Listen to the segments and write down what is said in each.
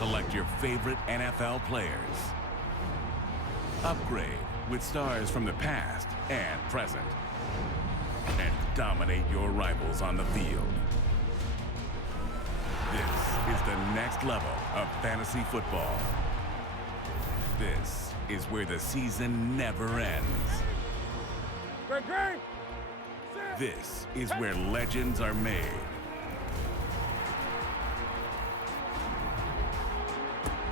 Collect your favorite NFL players. Upgrade with stars from the past and present. And dominate your rivals on the field. This is the next level of fantasy football. This is where the season never ends. This is where legends are made.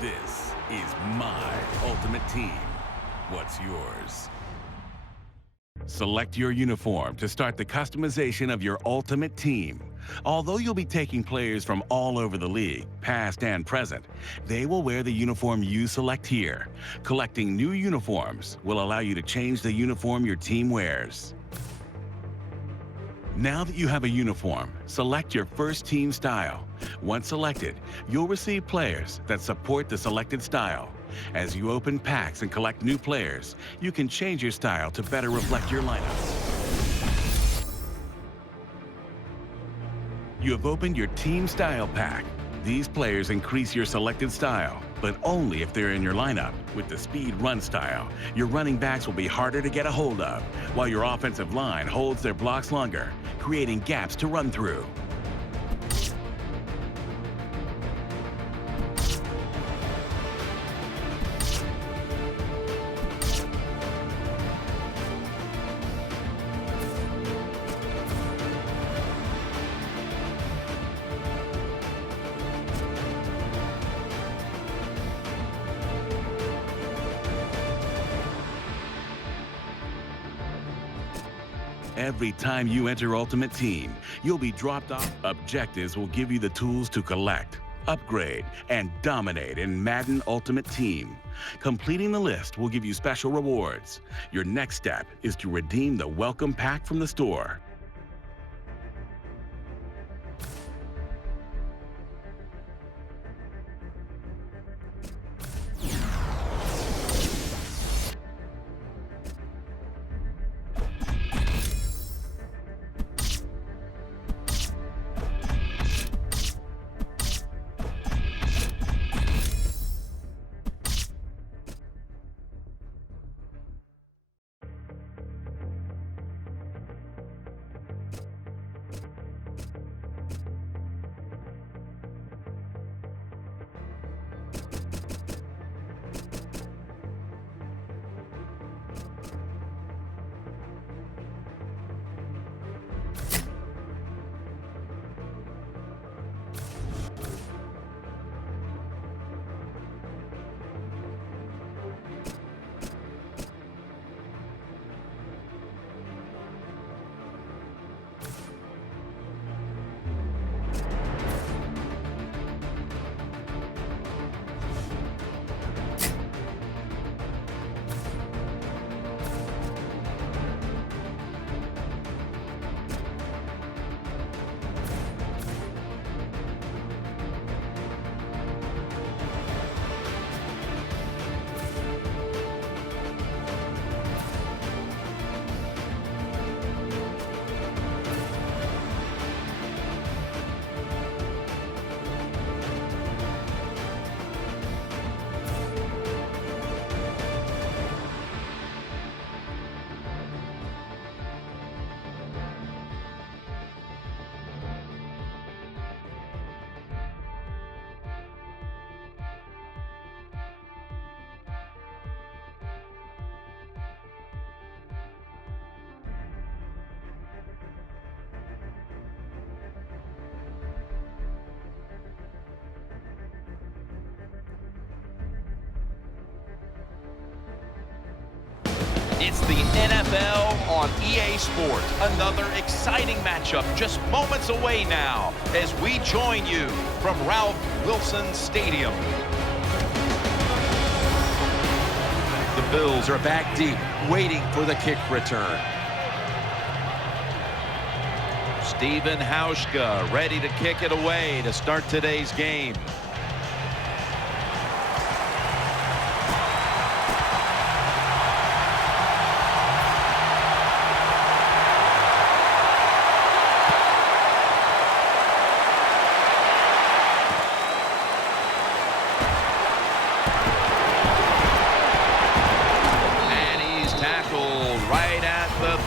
This is my ultimate team. What's yours? Select your uniform to start the customization of your ultimate team. Although you'll be taking players from all over the league, past and present, they will wear the uniform you select here. Collecting new uniforms will allow you to change the uniform your team wears. Now that you have a uniform, select your first team style. Once selected, you'll receive players that support the selected style. As you open packs and collect new players, you can change your style to better reflect your lineup. You have opened your team style pack. These players increase your selected style, but only if they're in your lineup. With the speed run style, your running backs will be harder to get a hold of, while your offensive line holds their blocks longer, creating gaps to run through. Every time you enter Ultimate Team, you'll be dropped off. Objectives will give you the tools to collect, upgrade, and dominate in Madden Ultimate Team. Completing the list will give you special rewards. Your next step is to redeem the welcome pack from the store. It's the NFL on EA Sports. Another exciting matchup just moments away now as we join you from Ralph Wilson Stadium. The Bills are back deep, waiting for the kick return. Steven Hauschka ready to kick it away to start today's game.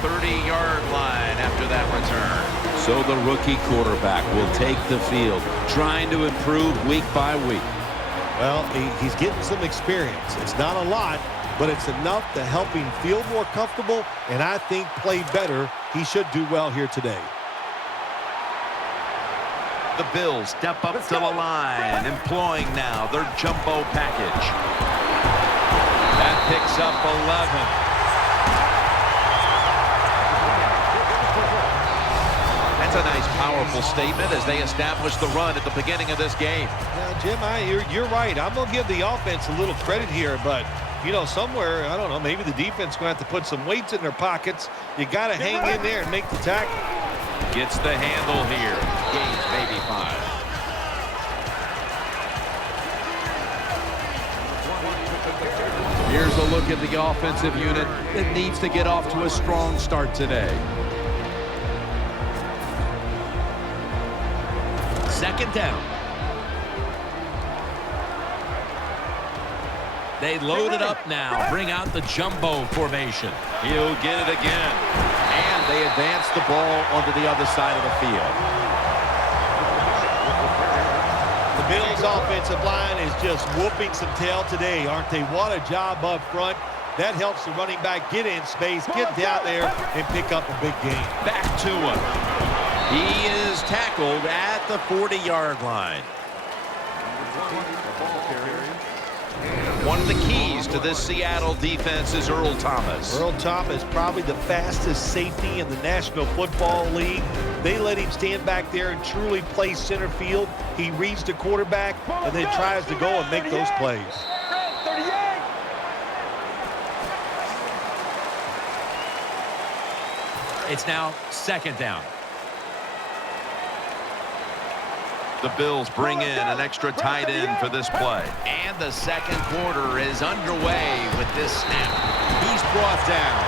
30-yard line after that return. So the rookie quarterback will take the field, trying to improve week by week. Well, he's getting some experience. It's not a lot, but it's enough to help him feel more comfortable and I think play better. He should do well here today. The Bills step up to the line, employing now their jumbo package. That picks up 11. That's a nice, powerful statement as they establish the run at the beginning of this game. Now, Jim, you're right. I'm going to give the offense a little credit here, but, you know, somewhere, I don't know, maybe the defense is going to have to put some weights in their pockets. You got to hang in there and make the tackle. Gets the handle here. Gains maybe 5. Here's a look at the offensive unit that needs to get off to a strong start today. Second down. They load it up now. Bring out the jumbo formation. He'll get it again. And they advance the ball onto the other side of the field. The Bills' offensive line is just whooping some tail today, aren't they? What a job up front. That helps the running back get in space, get down there, and pick up a big gain. Back to him. He is tackled at the 40-yard line. One of the keys to this Seattle defense is Earl Thomas. Earl Thomas, probably the fastest safety in the National Football League. They let him stand back there and truly play center field. He reads the quarterback and then tries to go and make those plays. It's now second down. The Bills bring in an extra tight end for this play. And the second quarter is underway with this snap. He's brought down.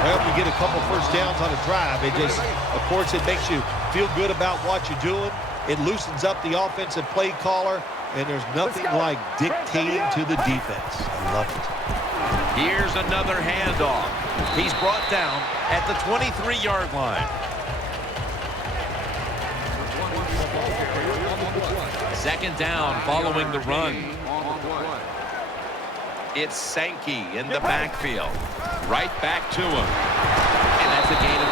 Well, you get a couple first downs on a drive. It just, of course, it makes you feel good about what you're doing. It loosens up the offensive play caller, and there's nothing like dictating to the defense. I love it. Here's another handoff. He's brought down at the 23-yard line. Second down following the run. It's Sankey in the backfield. Right back to him. And that's a gain of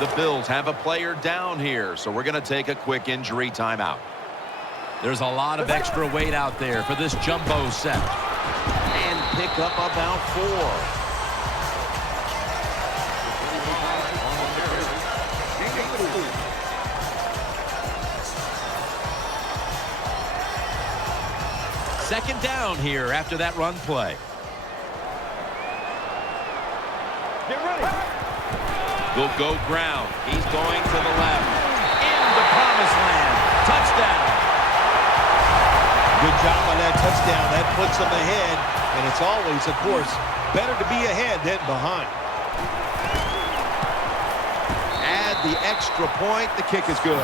9. The Bills have a player down here, so we're going to take a quick injury timeout. There's a lot of extra weight out there for this jumbo set. And pick up about 4. Second down here after that run play. Get ready. Will go ground. He's going to the left. In the promised land. Touchdown. Good job on that touchdown. That puts them ahead, and it's always, of course, better to be ahead than behind. Add the extra point. The kick is good.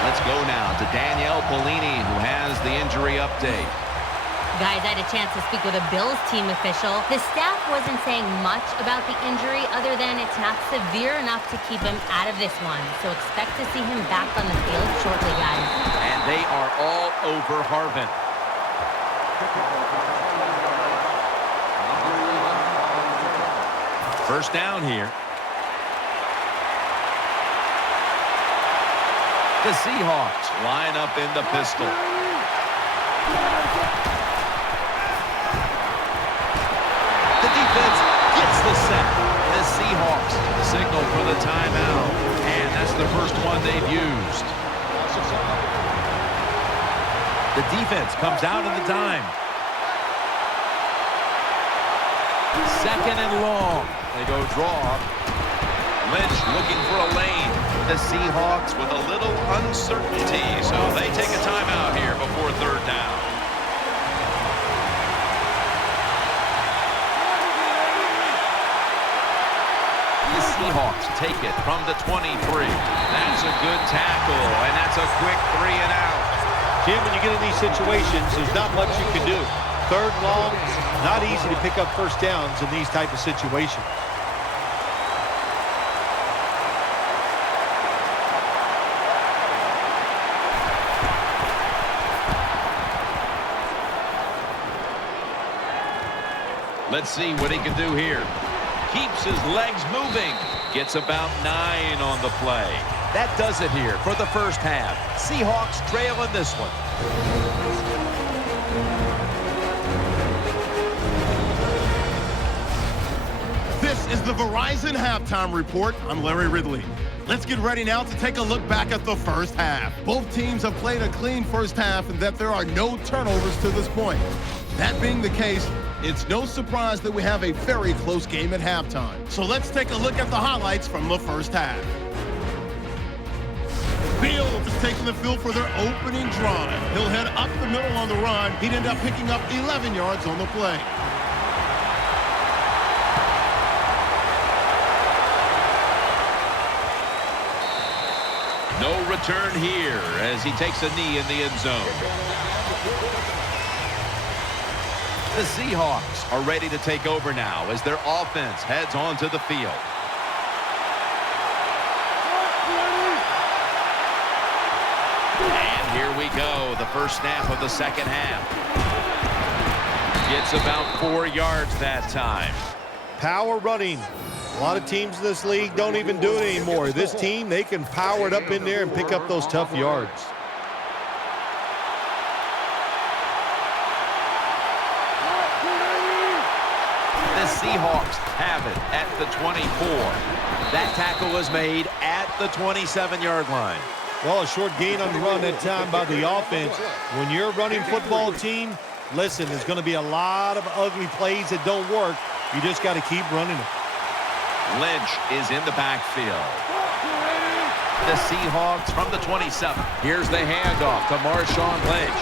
Let's go now to Danielle Polini, who has the injury update. Guys, I had a chance to speak with a Bills team official. The staff wasn't saying much about the injury other than it's not severe enough to keep him out of this one. So expect to see him back on the field shortly, guys. And they are all over Harvin. First down here. The Seahawks Line up in the pistol. The defense gets the sack. The Seahawks signal for the timeout. And that's the first one they've used. The defense comes out in the dime. Second and long. They go draw. Lynch looking for a lane. The Seahawks with a little uncertainty, so they take a timeout here before third down. The Seahawks take it from the 23. That's a good tackle, and that's a quick 3 and out. Jim, when you get in these situations, there's not much you can do. Third and long, not easy to pick up first downs in these type of situations. Let's see what he can do here. Keeps his legs moving. Gets about 9 on the play. That does it here for the first half. Seahawks trail in this one. This is the Verizon Halftime Report. I'm Larry Ridley. Let's get ready now to take a look back at the first half. Both teams have played a clean first half and that there are no turnovers to this point. That being the case, it's no surprise that we have a very close game at halftime. So let's take a look at the highlights from the first half. Fields is taking the field for their opening drive. He'll head up the middle on the run. He'd end up picking up 11 yards on the play. No return here as he takes a knee in the end zone. The Seahawks are ready to take over now as their offense heads onto the field. And here we go, the first snap of the second half. Gets about 4 yards that time. Power running. A lot of teams in this league don't even do it anymore. This team, they can power it up in there and pick up those tough yards. The Seahawks have it at the 24. That tackle was made at the 27-yard line. Well, a short gain on the run that time by the offense. When you're a running football team, listen, there's going to be a lot of ugly plays that don't work. You just got to keep running it. Lynch is in the backfield. The Seahawks from the 27. Here's the handoff to Marshawn Lynch.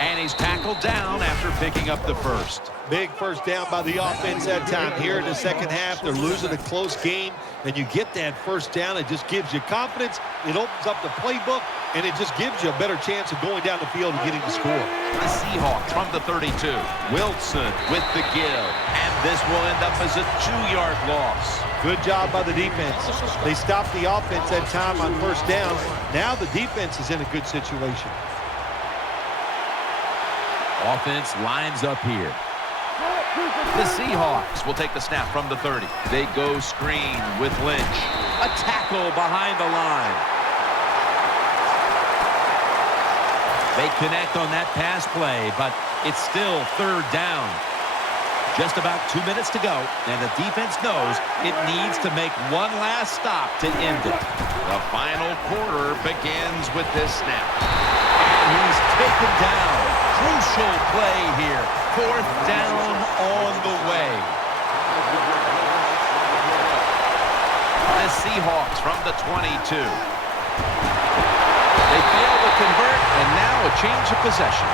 And he's tackled down after picking up the first. Big first down by the offense that time. Here in the second half, they're losing a close game. And you get that first down, it just gives you confidence. It opens up the playbook, and it just gives you a better chance of going down the field and getting the score. The Seahawks from the 32. Wilson with the give. And this will end up as a 2-yard loss. Good job by the defense. They stopped the offense that time on first down. Now the defense is in a good situation. Offense lines up here. The Seahawks will take the snap from the 30. They go screen with Lynch. A tackle behind the line. They connect on that pass play, but it's still third down. Just about 2 minutes to go, and the defense knows it needs to make one last stop to end it. The final quarter begins with this snap. And he's taken down. Crucial play here. Fourth down on the way. The Seahawks from the 22. They fail to convert, and now a change of possession.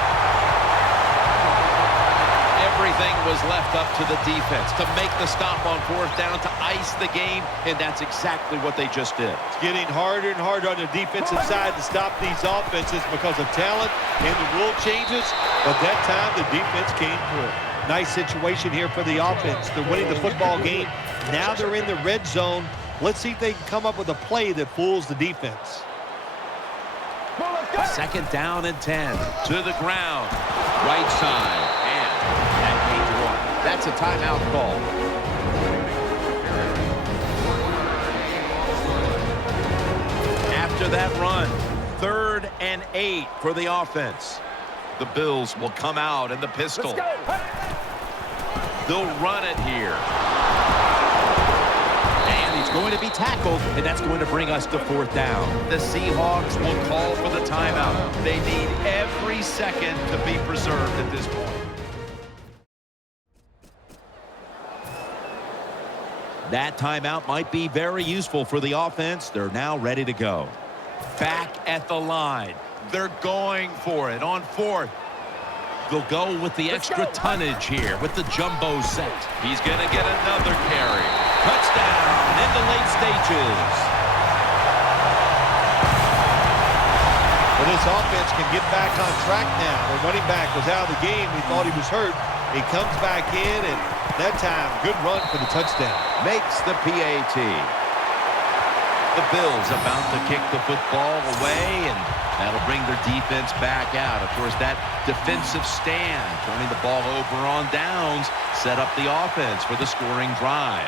Everything was left up to the defense to make the stop on fourth down, to ice the game, and that's exactly what they just did. It's getting harder and harder on the defensive side to stop these offenses because of talent and the rule changes, but that time the defense came through. Nice situation here for the offense. They're winning the football game. Now they're in the red zone. Let's see if they can come up with a play that fools the defense. Second down and 10. To the ground. Right side. And that gains 1. That's a timeout call. After that run, 3rd and 8 for the offense. The Bills will come out in the pistol. They'll run it here. And he's going to be tackled, and that's going to bring us to fourth down. The Seahawks will call for the timeout. They need every second to be preserved at this point. That timeout might be very useful for the offense. They're now ready to go. Back at the line. They're going for it on fourth. They'll go with the extra tonnage here with the jumbo set. He's going to get another carry. Touchdown in the late stages. Well, this offense can get back on track now. The running back was out of the game. We thought he was hurt. He comes back in, and that time, good run for the touchdown. Makes the PAT. The Bills about to kick the football away, and that'll bring their defense back out. Of course, that defensive stand, turning the ball over on downs, set up the offense for the scoring drive.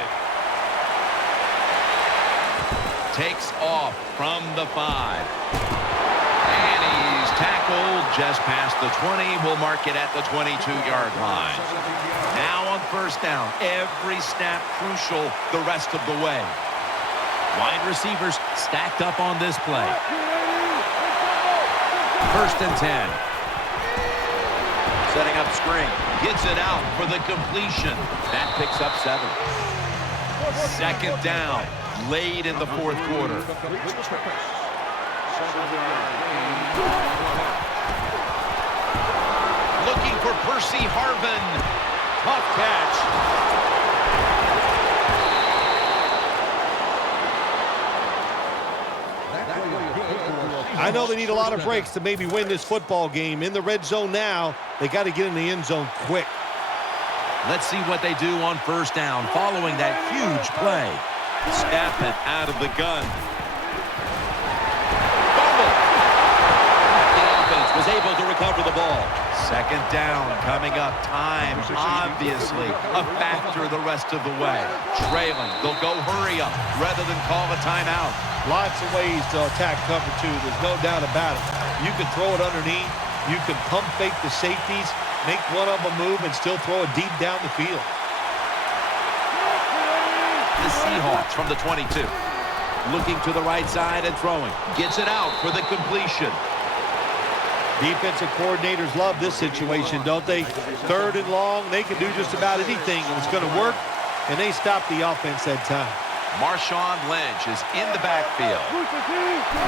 Takes off from the 5. And he's tackled just past the 20. We'll mark it at the 22-yard line. Now on first down, every snap crucial the rest of the way. Wide receivers stacked up on this play. First and 10. Setting up screen. Gets it out for the completion. That picks up 7. Second down. Late in the fourth quarter. Looking for Percy Harvin. Tough catch. I know they need a lot of breaks to maybe win this football game. In the red zone now, they got to get in the end zone quick. Let's see what they do on first down following that huge play. Snap it out of the gun. The offense was able to recover the ball. Second down coming up. Time, obviously, a factor the rest of the way. Trailing. They'll go hurry up rather than call a timeout. Lots of ways to attack cover 2. There's no doubt about it. You can throw it underneath. You can pump fake the safeties, make one of them move, and still throw it deep down the field. The Seahawks from the 22. Looking to the right side and throwing. Gets it out for the completion. Defensive coordinators love this situation, don't they? Third and long, they can do just about anything, and it's going to work, and they stop the offense that time. Marshawn Lynch is in the backfield.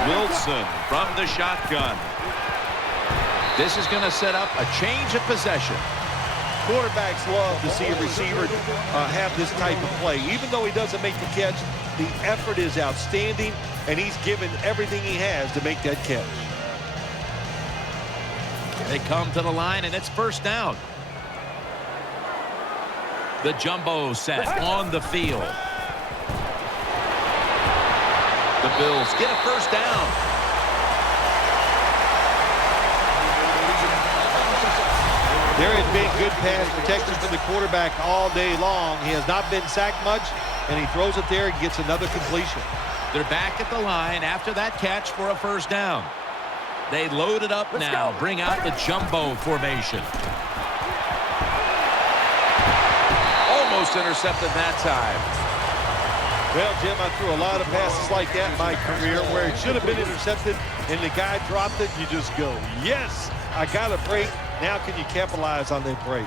Wilson from the shotgun. This is going to set up a change of possession. Quarterbacks love to see a receiver have this type of play. Even though he doesn't make the catch, the effort is outstanding, and he's given everything he has to make that catch. They come to the line, and it's first down. The jumbo set on the field. The Bills get a first down. There has been good pass protection for the quarterback all day long. He has not been sacked much, and he throws it there and gets another completion. They're back at the line after that catch for a first down. They load it up now, bring out the jumbo formation. Almost intercepted that time. Well, Jim, I threw a lot of passes like that in my career where it should have been intercepted, and the guy dropped it. You just go, yes, I got a break. Now can you capitalize on that break?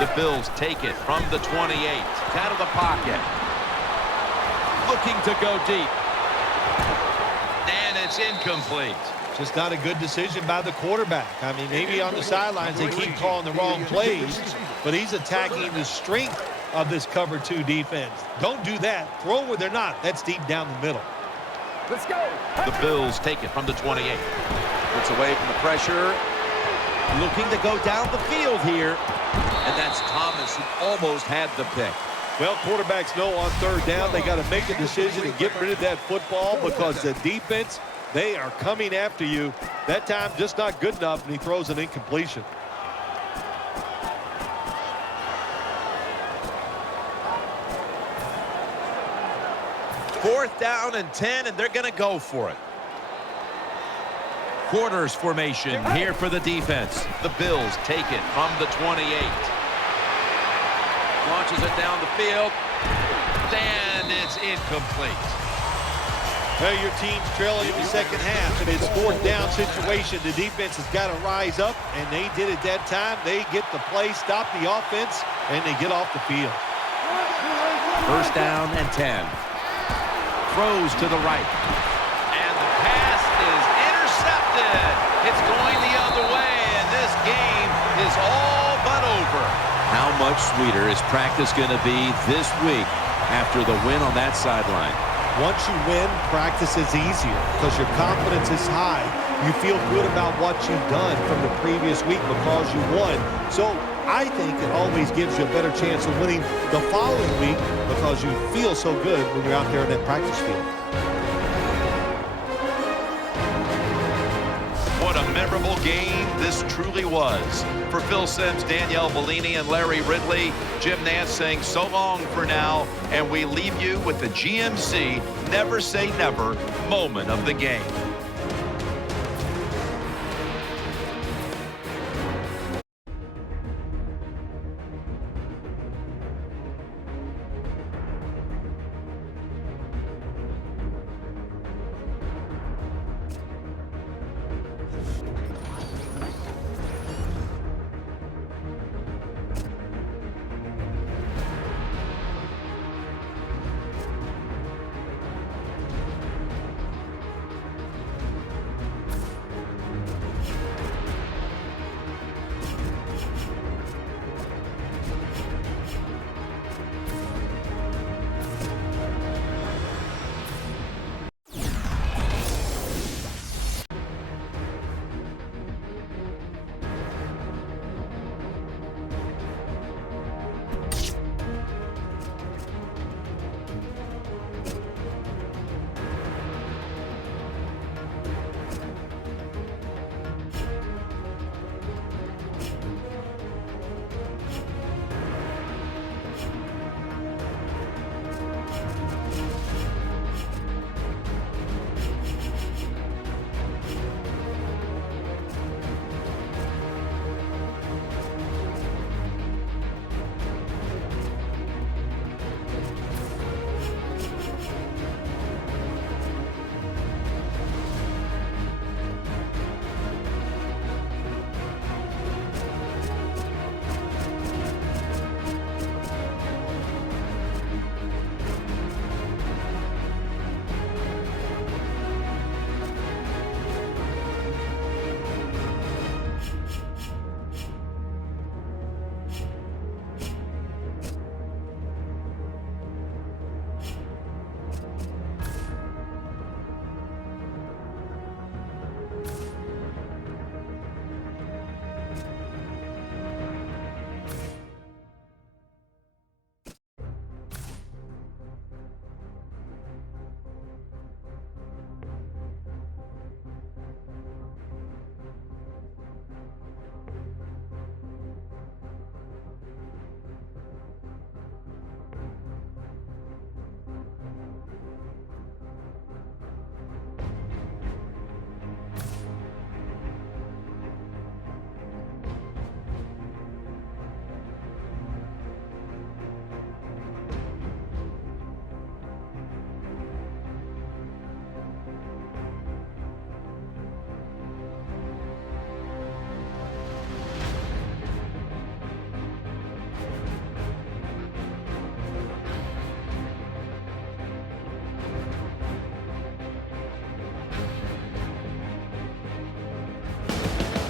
The Bills take it from the 28. Out of the pocket. Looking to go deep. And it's incomplete. Just not a good decision by the quarterback. I mean, maybe on the sidelines they keep calling the wrong plays, but he's attacking the strength of this cover 2 defense. Don't do that. Throw where they're not. That's deep down the middle. Let's go. The Bills take it from the 28. Gets away from the pressure. Looking to go down the field here. And that's Thomas, who almost had the pick. Well, quarterbacks know on third down they got to make a decision and get rid of that football because the defense, they are coming after you. That time just not good enough, and he throws an incompletion. Fourth down and 10, and they're going to go for it. Quarters formation here for the defense. The Bills take it from the 28. Launches it down the field. And it's incomplete. Well, your team's trailing in the second half, and it's fourth down situation. The defense has got to rise up, and they did it that time. They get the play, stop the offense, and they get off the field. First down and 10. Throws to the right. And the pass is intercepted. It's going the other way, and this game is all but over. How much sweeter is practice going to be this week after the win on that sideline? Once you win, practice is easier because your confidence is high. You feel good about what you've done from the previous week because you won. So I think it always gives you a better chance of winning the following week because you feel so good when you're out there in that practice field. What a memorable game this truly was. For Phil Simms, Danielle Bellini, and Larry Ridley, Jim Nance saying so long for now, and we leave you with the GMC Never Say Never moment of the game.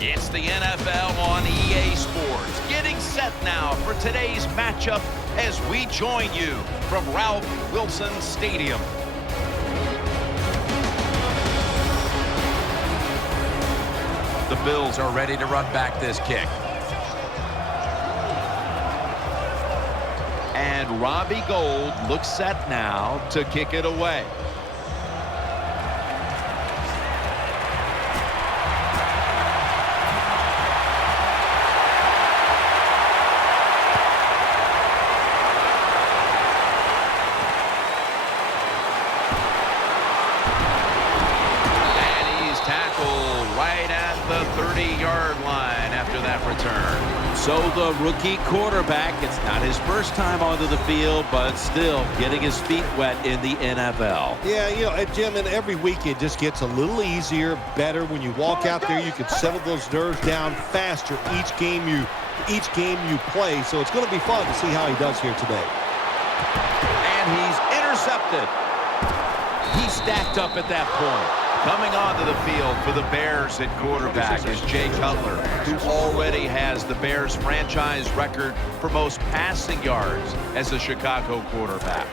It's the NFL on EA Sports, getting set now for today's matchup as we join you from Ralph Wilson Stadium. The Bills are ready to run back this kick. And Robbie Gould looks set now to kick it away. The 30-yard line after that return. So the rookie quarterback, it's not his first time onto the field, but still getting his feet wet in the NFL. Yeah, you know, Jim, and every week it just gets a little easier, better. When you walk out there, you can settle those nerves down faster each game you play. So it's going to be fun to see how he does here today. And he's intercepted. He stacked up at that point. Coming onto the field for the Bears at quarterback is Jay Cutler, who already has the Bears franchise record for most passing yards as a Chicago quarterback.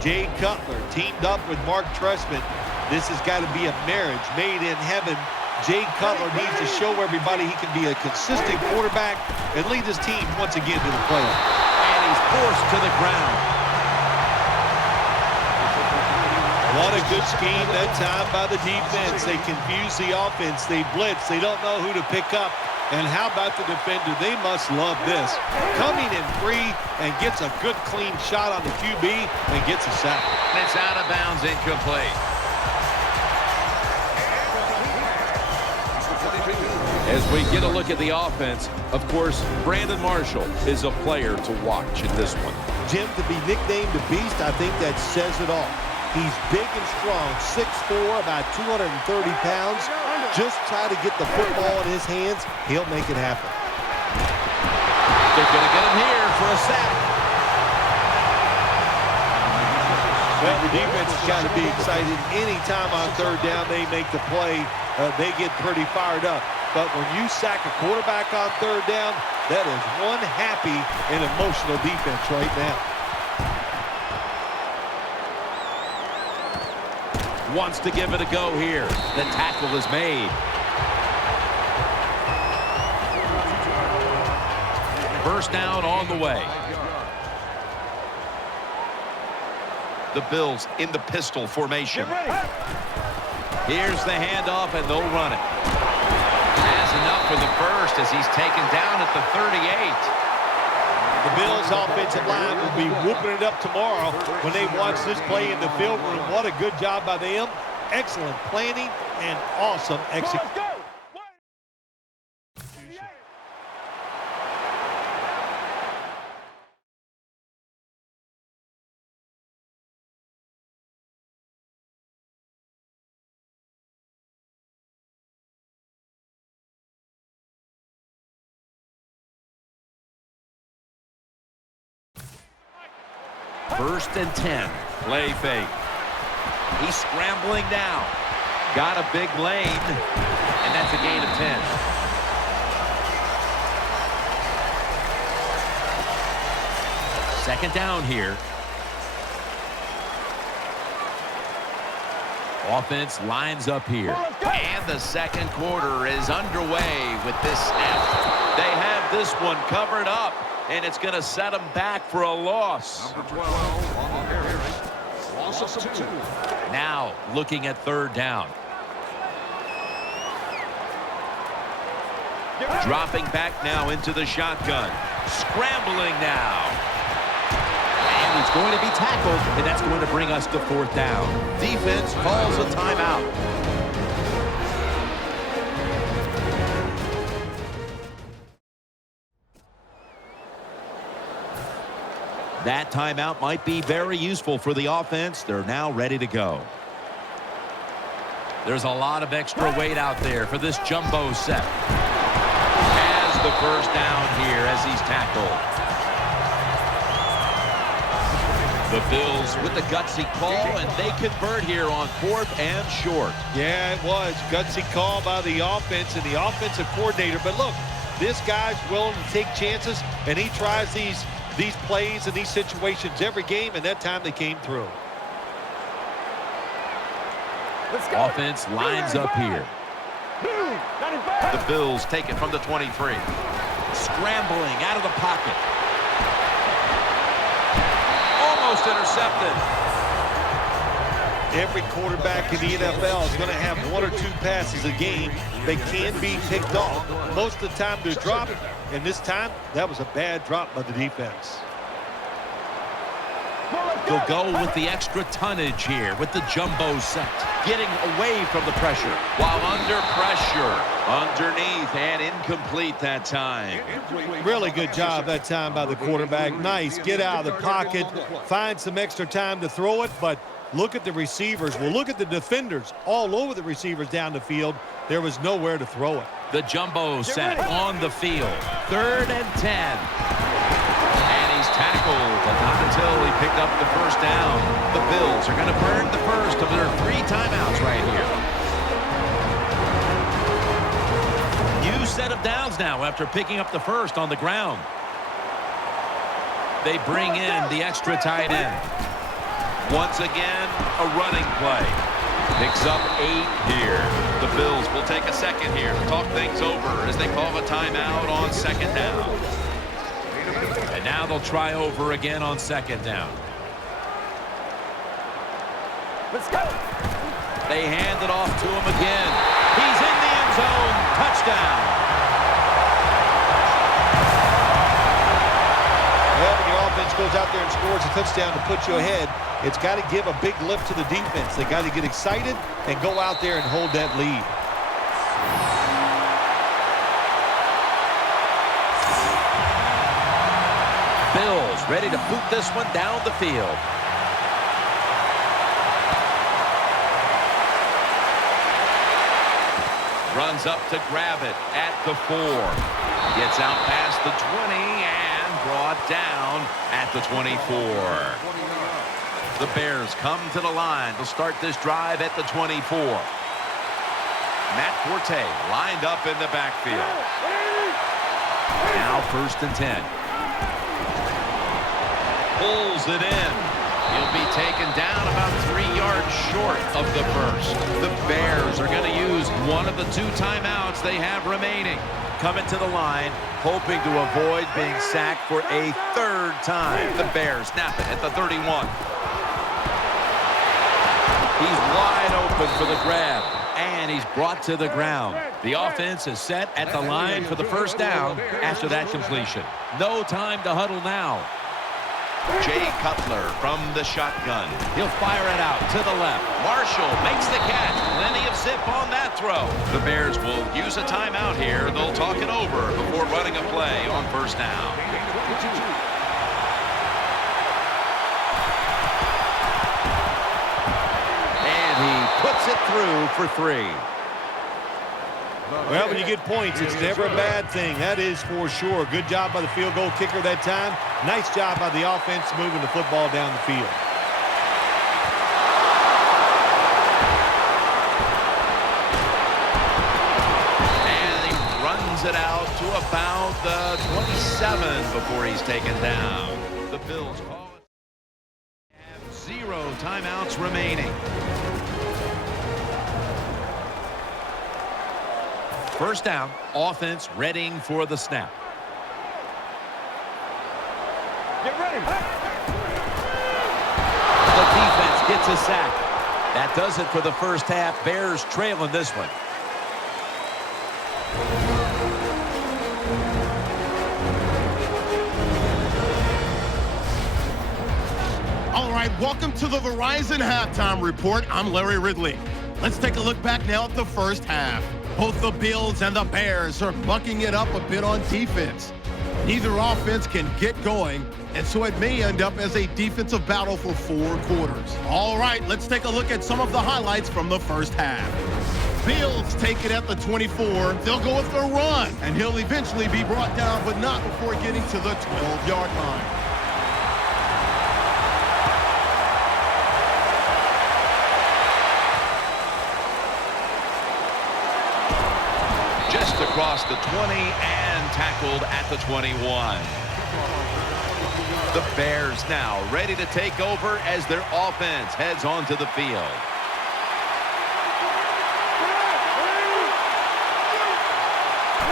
Jay Cutler teamed up with Mark Trestman. This has got to be a marriage made in heaven. Jay Cutler needs to show everybody he can be a consistent quarterback and lead his team once again to the playoffs. And he's forced to the ground. What a good scheme that time by the defense. They confuse the offense. They blitz. They don't know who to pick up. And how about the defender? They must love this. Coming in free and gets a good clean shot on the QB and gets a sack. And it's out of bounds, incomplete. As we get a look at the offense, of course, Brandon Marshall is a player to watch in this one. Jim, to be nicknamed the Beast, I think that says it all. He's big and strong, 6'4", about 230 pounds. Just try to get the football in his hands. He'll make it happen. They're going to get him here for a sack. Well, the defense has got to be excited. Anytime on third down they make the play, they get pretty fired up. But when you sack a quarterback on third down, that is one happy and emotional defense right now. Wants to give it a go here. The tackle is made. First down on the way. The Bills in the pistol formation. Here's the handoff, and they'll run it. Has enough for the first as he's taken down at the 38. The Bills' offensive line will be whooping it up tomorrow when they watch this play in the film room. What a good job by them. Excellent planning and awesome execution. First and 10. Play fake. He's scrambling now. Got a big lane, and that's a gain of 10. Second down here. Offense lines up here. And the second quarter is underway with this snap. They have this one covered up, and it's going to set them back for a loss. Number 12 on the carry. Loss of 2. Now looking at third down. Dropping back now into the shotgun. Scrambling now. And he's going to be tackled, and that's going to bring us to fourth down. Defense calls a timeout. That timeout might be very useful for the offense. They're now ready to go. There's a lot of extra weight out there for this jumbo set. Has the first down here as he's tackled. The Bills with the gutsy call, and they convert here on 4th and short. Yeah, it was. Gutsy call by the offense and the offensive coordinator. But look, this guy's willing to take chances, and he tries these plays and these situations every game, and that time they came through. Offense lines up here. The Bills take it from the 23. Scrambling out of the pocket. Almost intercepted. Every quarterback in the NFL is going to have 1 or 2 passes a game that can be picked off. Most of the time they're dropped, and this time that was a bad drop by the defense. They'll go with the extra tonnage here with the jumbo set. Getting away from the pressure. While under pressure. Underneath and incomplete that time. Really good job that time by the quarterback. Nice. Get out of the pocket. Find some extra time to throw it, but look at the receivers. Well, look at the defenders all over the receivers down the field. There was nowhere to throw it. The jumbo set on the field. 3rd and 10. Tackled, but not until he picked up the first down. The Bills are going to burn the first of their 3 timeouts right here. downs now after picking up the first on the ground. They bring in the extra tight end. Once again, a running play. Picks up 8 here. The Bills will take a second here to talk things over as they call a timeout on second down. And now they'll try over again on second down. Let's go. They hand it off to him again. He's in the end zone. Touchdown. Well, when your offense goes out there and scores a touchdown to put you ahead, it's got to give a big lift to the defense. They got to get excited and go out there and hold that lead. Bills ready to boot this one down the field. Runs up to grab it at the 4. Gets out past the 20 and brought down at the 24. The Bears come to the line to start this drive at the 24. Matt Forte lined up in the backfield. Now 1st and 10. Pulls it in. He'll be taken down about 3 yards short of the first. The Bears are going to use one of the 2 timeouts they have remaining. Coming to the line, hoping to avoid being sacked for a 3rd time. The Bears snap it at the 31. He's wide open for the grab, and he's brought to the ground. The offense is set at the line for the 1st down after that completion. No time to huddle now. Jay Cutler from the shotgun. He'll fire it out to the left. Marshall makes the catch. Plenty of zip on that throw. The Bears will use a timeout here. They'll talk it over before running a play on 1st down. And he puts it through for 3. Well, when you get points, it's never a bad thing. That is for sure. Good job by the field goal kicker that time. Nice job by the offense moving the football down the field. And he runs it out to about the 27 before he's taken down. The Bills call it. Have 0 timeouts remaining. 1st down, offense readying for the snap. Get ready. The defense gets a sack. That does it for the 1st half. Bears trailing this one. All right, welcome to the Verizon Halftime Report. I'm Larry Ridley. Let's take a look back now at the 1st half. Both the Bills and the Bears are bucking it up a bit on defense. Neither offense can get going, and so it may end up as a defensive battle for 4 quarters. All right, let's take a look at some of the highlights from the 1st half. Bills take it at the 24. They'll go with the run, and he'll eventually be brought down, but not before getting to the 12-yard line. Just across the 20 and tackled at the 21. The Bears now ready to take over as their offense heads onto the field.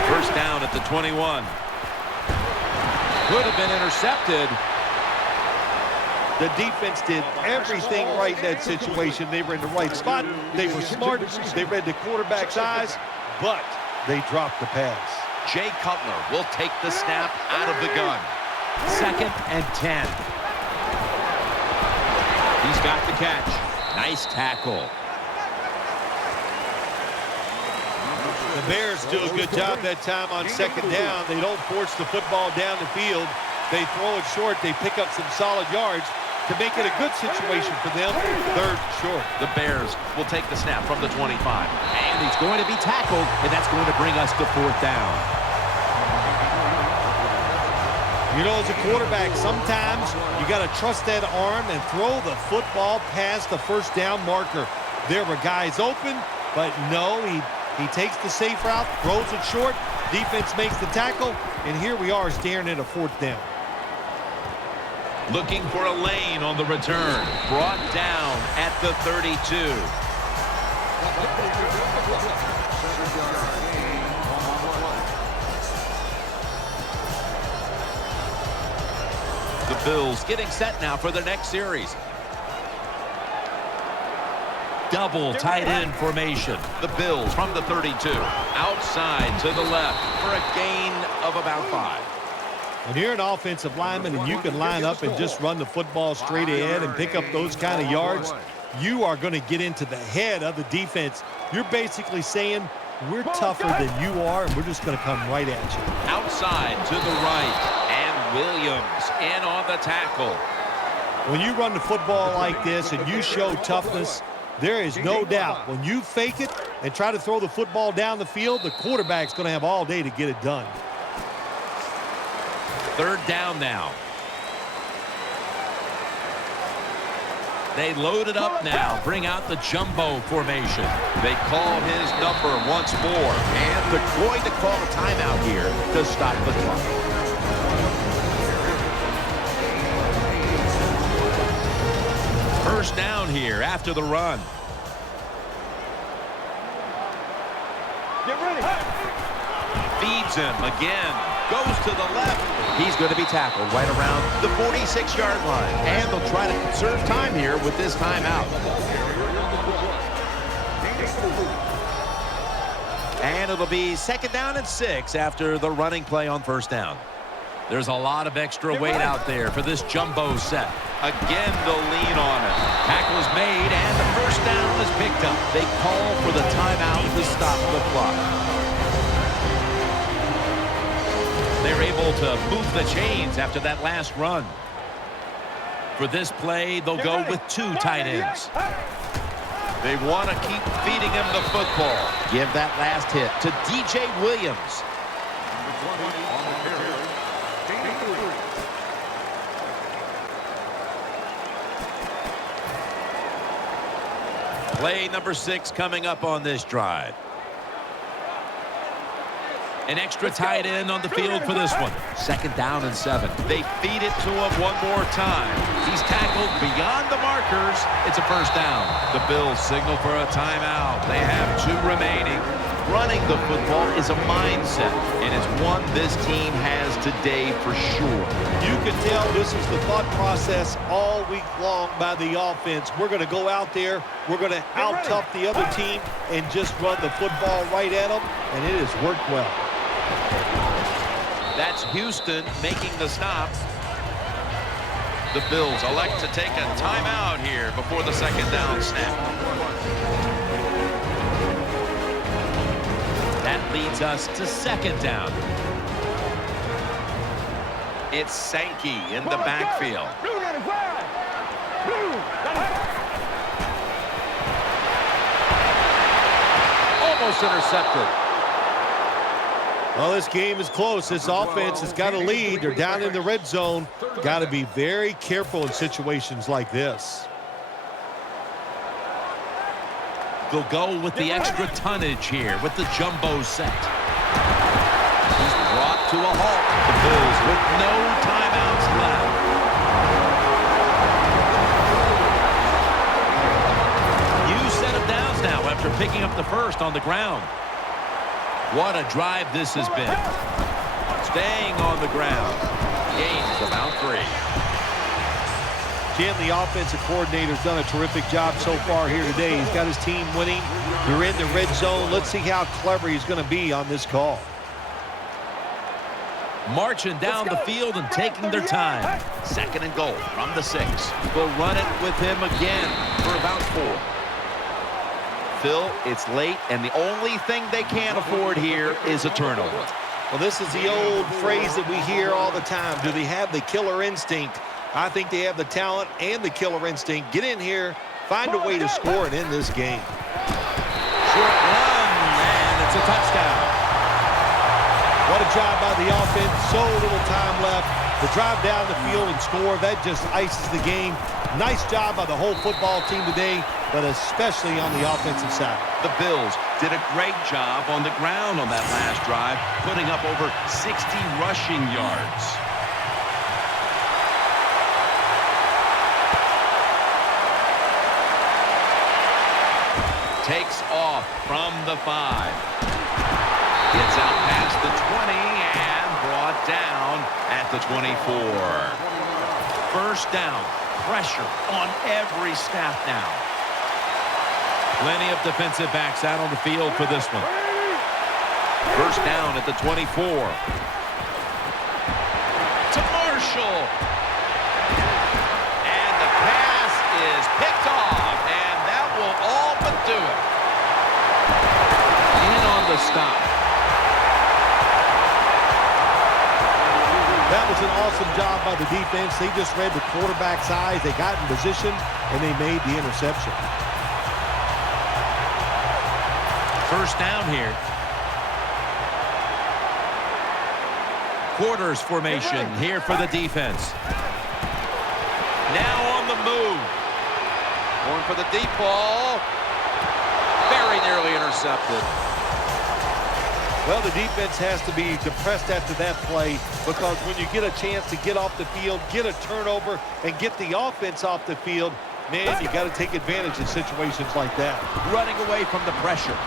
First down at the 21. Could have been intercepted. The defense did everything right in that situation. They were in the right spot. They were smart. They read the quarterback's eyes, but they dropped the pass. Jay Cutler will take the snap out of the gun. 2nd and 10. He's got the catch. Nice tackle. The Bears do a good job that time on 2nd down. They don't force the football down the field. They throw it short. They pick up some solid yards to make it a good situation for them. 3rd short. The Bears will take the snap from the 25. And he's going to be tackled, and that's going to bring us to 4th down. You know, as a quarterback, sometimes you got to trust that arm and throw the football past the 1st down marker. There were guys open, but no, he takes the safe route, throws it short, Defense makes the tackle, and here we are staring at a 4th down. Looking for a lane on the return. Brought down at the 32. The Bills getting set now for their next series. Double tight end formation. The Bills from the 32. Outside to the left for a gain of about 5. When you're an offensive lineman and you can line up and just run the football straight ahead and pick up those kind of yards, you are going to get into the head of the defense. You're basically saying, we're tougher than you are, and we're just going to come right at you. Outside to the right, and Williams in on the tackle. When you run the football like this and you show toughness, there is no doubt when you fake it and try to throw the football down the field, the quarterback's going to have all day to get it done. 3rd down now. They load it up now. Bring out the jumbo formation. They call his number once more. And they're going to call a timeout here to stop the clock. First down here after the run. Get ready. Feeds him again. Goes to the left. He's going to be tackled right around the 46-yard line. And they'll try to conserve time here with this timeout. And it'll be 2nd down and 6 after the running play on 1st down. There's a lot of extra weight out there for this jumbo set. Again, the lean on it. Tackle is made, and the 1st down is picked up. They call for the timeout to stop the clock. They're able to move the chains after that last run. For this play, they'll go with 2 tight ends. They want to keep feeding him the football. Give that last hit to DJ Williams. Play number 6 coming up on this drive. An extra tight end on the field for this one. 2nd down and 7. They feed it to him one more time. He's tackled beyond the markers. It's a 1st down. The Bills signal for a timeout. They have 2 remaining. Running the football is a mindset, and it's one this team has today for sure. You can tell this is the thought process all week long by the offense. We're going to go out there, we're going to out-tough the other team and just run the football right at them, and it has worked well. That's Houston making the stop. The Bills elect to take a timeout here before the 2nd down snap. That leads us to 2nd down. It's Sankey in the backfield. Almost intercepted. Well, this game is close. This offense has got a lead. They're down in the red zone. Got to be very careful in situations like this. They'll go with the extra tonnage here with the jumbo set. He's brought to a halt. The Bills with no timeouts left. New set of downs now after picking up the 1st on the ground. What a drive this has been. Staying on the ground. Gains about 3. Jim, the offensive coordinator's done a terrific job so far here today. He's got his team winning. You're in the red zone. Let's see how clever he's going to be on this call. Marching down the field and taking their time. 2nd and goal from the 6. They'll run it with him again for about 4. Phil, it's late, and the only thing they can't afford here is a turnover. Well, this is the old phrase that we hear all the time. Do they have the killer instinct? I think they have the talent and the killer instinct. Get in here, find a way to score and end this game. Short run, and it's a touchdown. What a job by the offense. So little time left to drive down the field and score. That just ices the game. Nice job by the whole football team today. but especially on the offensive side. The Bills did a great job on the ground on that last drive, putting up over 60 rushing yards. Takes off from the 5. Gets out past the 20 and brought down at the 24. First down. Pressure on every snap now. Plenty of defensive backs out on the field for this one. First down at the 24. To Marshall. And the pass is picked off, and that will all but do it. In on the stop. That was an awesome job by the defense. They just read the quarterback's eyes. They got in position, and they made the interception. First down here. Quarters formation here for the defense. Now on the move. Going for the deep ball. Very nearly intercepted. Well, the defense has to be depressed after that play because when you get a chance to get off the field, get a turnover, and get the offense off the field, man, you got to take advantage in situations like that. Running away from the pressure.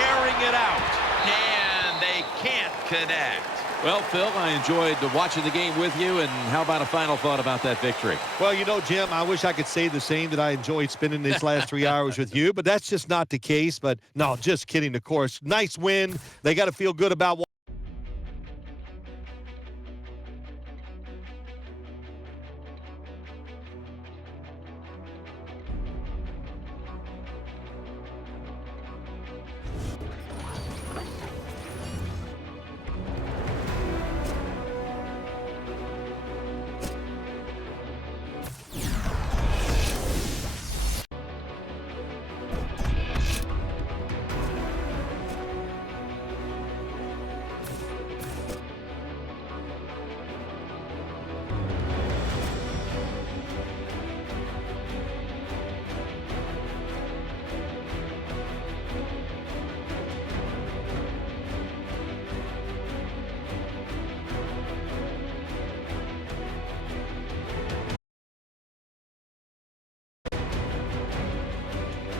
Airing it out. And they can't connect. Well, Phil, I enjoyed watching the game with you, and how about a final thought about that victory? Well, you know, Jim, I wish I could say the same, that I enjoyed spending these last 3 hours with you, but that's just not the case. But no, just kidding, of course. Nice win. They got to feel good about